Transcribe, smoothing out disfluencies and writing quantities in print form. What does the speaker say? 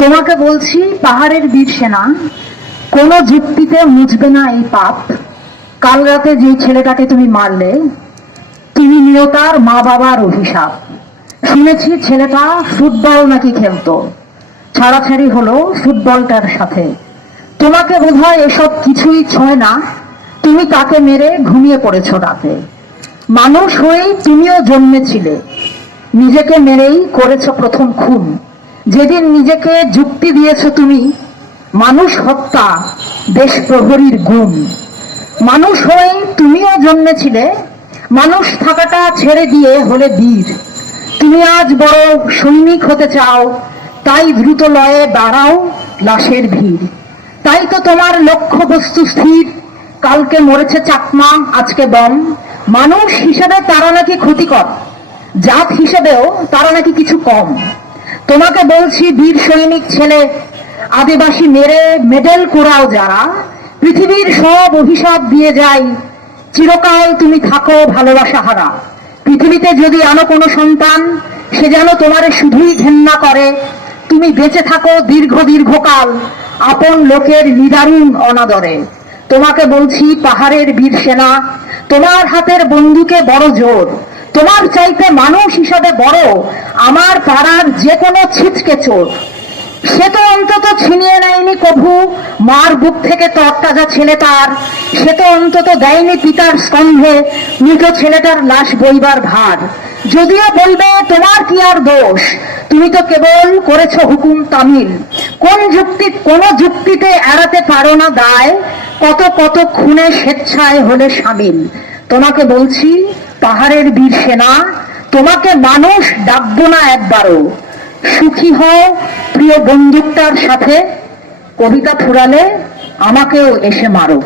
তোমাকে বলছি পাহাড়ের বীর সেনা, কোনো যুক্তিতে মুছবে না এই পাপ। কাল রাতে যে ছেলেটাকে তুমি মারলে, তিনি নিয়তার মা বাবার অভিশাপ। শুনেছি ছেলেটা ফুটবল নাকি খেলতো, ছাড়াছাড়ি হলো ফুটবলটার সাথে। তোমাকে বোধহয় এসব কিছুই ছোঁয় না, তুমি তাকে মেরে ঘুমিয়ে পড়েছো রাতে। মানুষ হয়েই তুমিও জন্মেছিলে, নিজেকে মেরেই করেছো প্রথম খুন। যেদিন নিজেকে যুক্তি দিয়েছো তুমি, মানুষ হত্যা দেশ প্রহরীর গুণ। মানুষ হয়েই তুমিও জন্মেছিলে, মানুষ থাকাটা ছেড়ে দিয়ে হলে বীর। তুমি আজ বড় সৈনিক হতে চাও, তাই দ্রুত লয়ে দাঁড়াও লাশের ভিড়। তাই তো তোমার লক্ষ্য বস্তু স্থির, কালকে মরেছে চাকমা আজকে বম। মানুষ হিসেবে তারা নাকি ক্ষতিকর, জাত হিসেবেও তারা নাকি কিছু কম। তোমাকে বলছি বীর সৈনিক ছেলে, আদিবাসী মেরে মেডেল কুড়াও যারা, পৃথিবীর সব অভিশাপ দিয়ে যায়, চিরকাল তুমি থাকো ভালোবাসা হারা। পৃথিবীতে যদি আনো কোনো সন্তান, সে যেন তোমারে শুধুই ঘেন্না করে। তুমি বেঁচে থাকো দীর্ঘ দীর্ঘকাল, আপন লোকের নিদারুণ অনাদরে। তোমাকে বলছি পাহাড়ের বীর সেনা, তোমার হাতের বন্দুকে বড় জোর। তোমার চাইতে মানুষ হিসাবে বড় আমার পাড়ার যে কোনো ছিচকে চোর। সে তো অন্তত ছিনিয়ে নেয়নি কভু মার বুক থেকে তরতাজা ছেলেটার। সে তো অন্তত দেয়নি পিতার স্কন্ধে মৃত ছেলেটার লাশ বইবার ভার। যদিও বলবে তোমার কি আর দোষ, তুমি তো কেবল করেছো হুকুম তামিল। কোন যুক্তিতে এড়াতে পারো না দায়, কত কত খুনে স্বেচ্ছায় হলে সামিল। তোমাকে বলছি পাহাড়ের বীর সেনা, তোমাকে মানুষ ডাকবো না একবারও। সুখী হও প্রিয় বন্দুকটার সাথে, কবিতা ফুরালে আমাকেও এসে মারো।